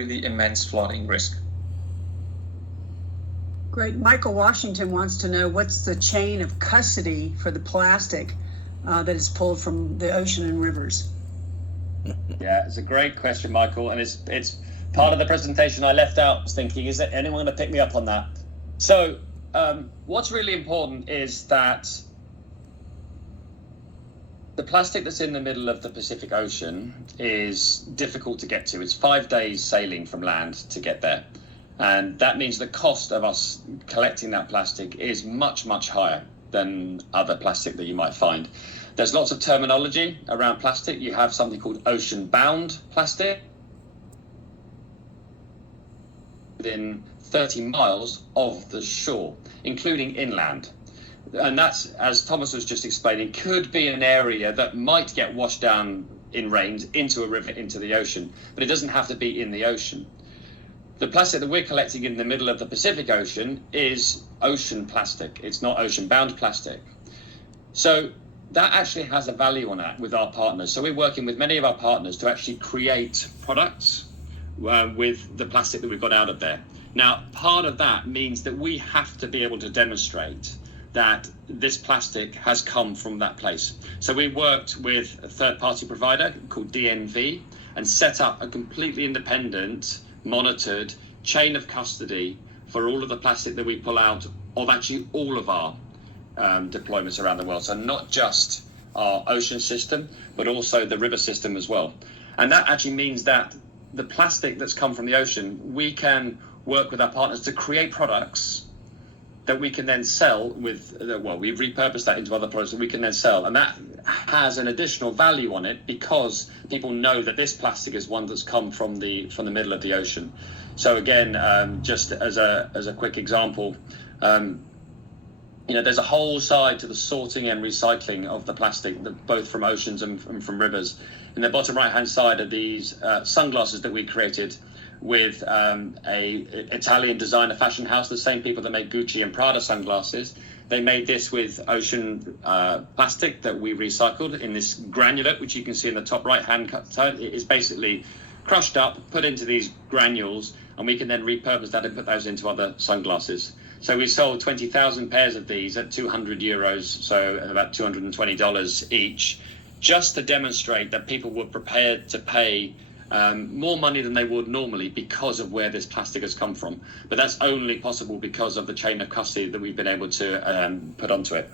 really immense flooding risk. Great. Michael Washington wants to know what's the chain of custody for the plastic that is pulled from the ocean and rivers? Yeah, it's a great question, Michael, and it's part of the presentation I left out. I was thinking, is there anyone going to pick me up on that? So what's really important is that the plastic that's in the middle of the Pacific Ocean is difficult to get to. It's 5 days sailing from land to get there. And that means the cost of us collecting that plastic is much, much higher than other plastic that you might find. There's lots of terminology around plastic. You have something called ocean-bound plastic within 30 miles of the shore, including inland. And that's, as Thomas was just explaining, could be an area that might get washed down in rains into a river, into the ocean, but it doesn't have to be in the ocean. The plastic that we're collecting in the middle of the Pacific Ocean is ocean plastic. It's not ocean-bound plastic. So that actually has a value on that with our partners. So we're working with many of our partners to actually create products with the plastic that we've got out of there. Now, part of that means that we have to be able to demonstrate that this plastic has come from that place. So we worked with a third-party provider called DNV and set up a completely independent, monitored chain of custody for all of the plastic that we pull out of actually all of our deployments around the world. So not just our ocean system, but also the river system as well. And that actually means that the plastic that's come from the ocean, we can work with our partners to create products that we can then sell with, we've repurposed that into other products that we can then sell. And that has an additional value on it because people know that this plastic is one that's come from the middle of the ocean. So again, just as a quick example, there's a whole side to the sorting and recycling of the plastic, both from oceans and from rivers. In the bottom right-hand side are these sunglasses that we created with a Italian designer fashion house, the same people that make Gucci and Prada sunglasses. They made this with ocean plastic that we recycled in this granulate, which you can see in the top right-hand side. It is basically crushed up, put into these granules, and we can then repurpose that and put those into other sunglasses. So we sold 20,000 pairs of these at €200, so about $220 each, just to demonstrate that people were prepared to pay more money than they would normally because of where this plastic has come from. But that's only possible because of the chain of custody that we've been able to put onto it.